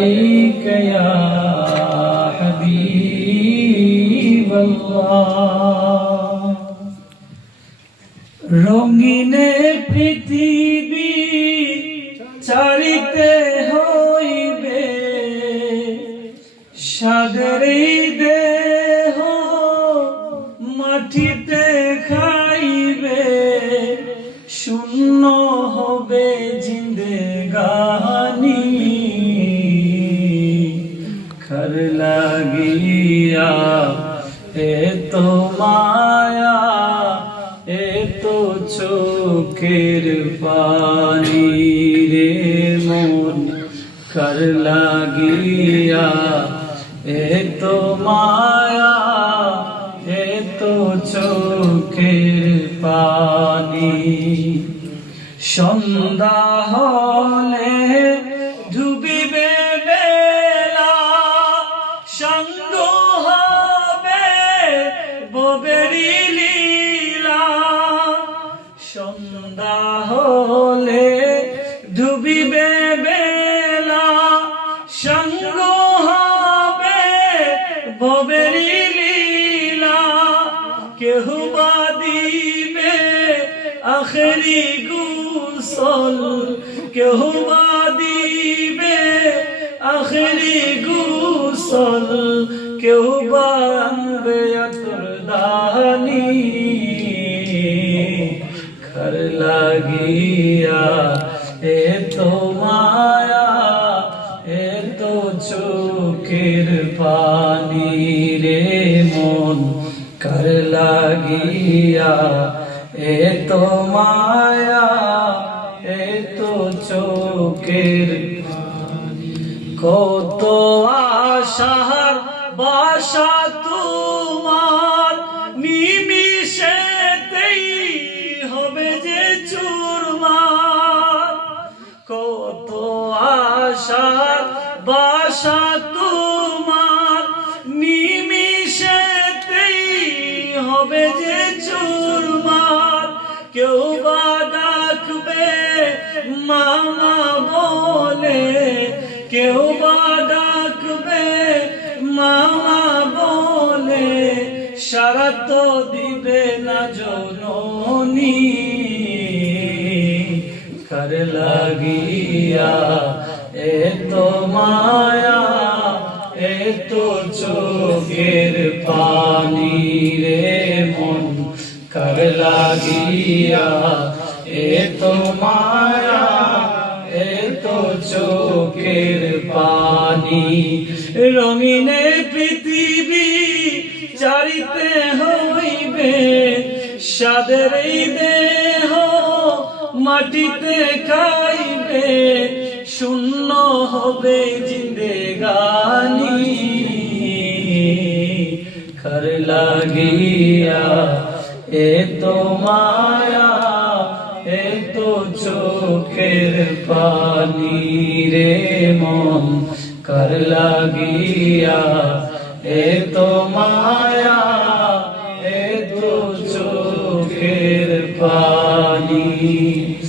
عليك يا حبيب الله রঙিনে পৃথিবী ছাড়িতে হইবে সাদের দেহ মাটিতে খাইবে শূন্য হবে জিন্দেগানি খর লাগিয়া এত মায়া এত চোখের পানি রে মন খর লাগিয়া এত মায়া এত চোখের পানি সন্ধ্যা হলে ডুবিবে বেলা সঙ্গ হবে ববেরি লীলা সন্ধ্যা হলে ডুবিবে বেলা সঙ্গ হবে ববেরি লীলা কেহ বা দিবে আখেরি গুসল কেহ বা দিবে আখেরি গুসল কেহ বা আনবে আতর দানি খর লাগিয়া এত মায়া এত চোখের পানি রে মন খর লাগিয়া এত মায়া এত চোখের কত আশার বাসা তোমার নিমিষেতেই হবে যে চুরমার কত আশার বাসা তোমার নিমিষেতেই হবে যে চুরমার কেউ বা ডাকবে মামা বলে কেউ বা ডাকবে মামা বলে সারা তো দিবে না জননী খর লাগিয়া এত মায়া এত চোখের পানি রে মন খর লাগিয়া এত মায়া এত চোখের পানি রঙিনে পৃথিবী চারিতে হইবে সাদের দেহ মাটিতে খাইবে শূন্য হবে জিন্দেগানি খর লাগিয়া এত মায়া এত চোখের পানি রে মন খর লাগিয়া এত মায়া